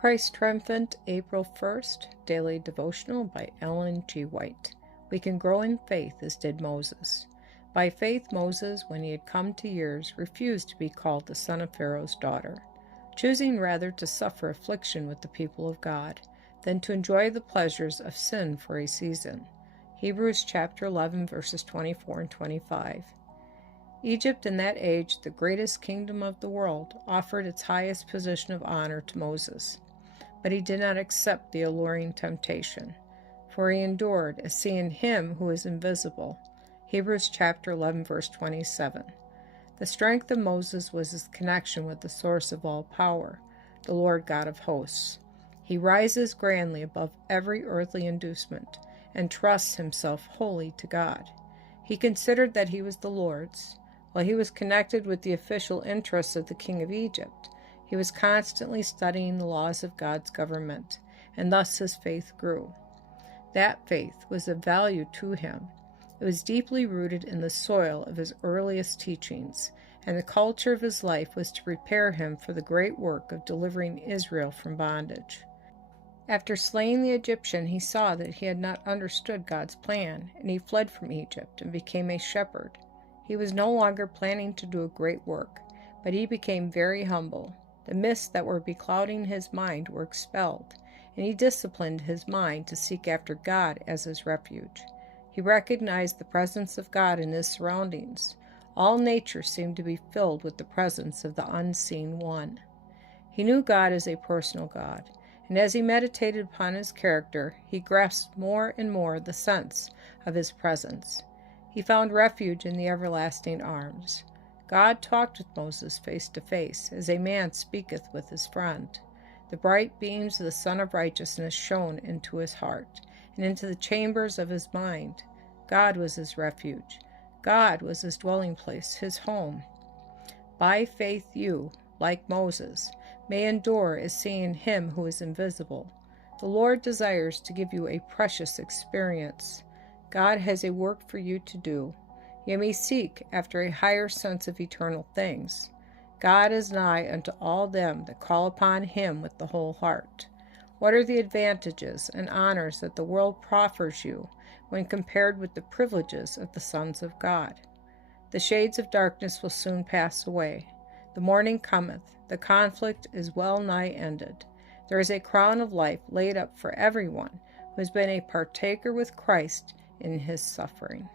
Christ Triumphant, April 1st, Daily Devotional by Ellen G. White. We can grow in faith as did Moses. By faith, Moses, when he had come to years, refused to be called the son of Pharaoh's daughter, choosing rather to suffer affliction with the people of God than to enjoy the pleasures of sin for a season. Hebrews chapter 11, verses 24 and 25. Egypt in that age, the greatest kingdom of the world, offered its highest position of honor to Moses. But he did not accept the alluring temptation, for he endured as seeing him who is invisible. Hebrews chapter 11, verse 27. The strength of Moses was his connection with the source of all power, the Lord God of hosts. He rises grandly above every earthly inducement and trusts himself wholly to God. He considered that he was the Lord's. While he was connected with the official interests of the king of Egypt, he was constantly studying the laws of God's government, and thus his faith grew. That faith was of value to him. It was deeply rooted in the soil of his earliest teachings, and the culture of his life was to prepare him for the great work of delivering Israel from bondage. After slaying the Egyptian, he saw that he had not understood God's plan, and he fled from Egypt and became a shepherd. He was no longer planning to do a great work, but he became very humble. The mists that were beclouding his mind were expelled, and he disciplined his mind to seek after God as his refuge. He recognized the presence of God in his surroundings. All nature seemed to be filled with the presence of the unseen one. He knew God as a personal God, and as he meditated upon his character, he grasped more and more the sense of his presence. He found refuge in the everlasting arms. God talked with Moses face to face, as a man speaketh with his friend. The bright beams of the Sun of Righteousness shone into his heart, and into the chambers of his mind. God was his refuge. God was his dwelling place, his home. By faith you, like Moses, may endure as seeing him who is invisible. The Lord desires to give you a precious experience. God has a work for you to do. You may seek after a higher sense of eternal things. God is nigh unto all them that call upon him with the whole heart. What are the advantages and honors that the world proffers you when compared with the privileges of the sons of God? The shades of darkness will soon pass away. The morning cometh. The conflict is well nigh ended. There is a crown of life laid up for everyone who has been a partaker with Christ in his suffering.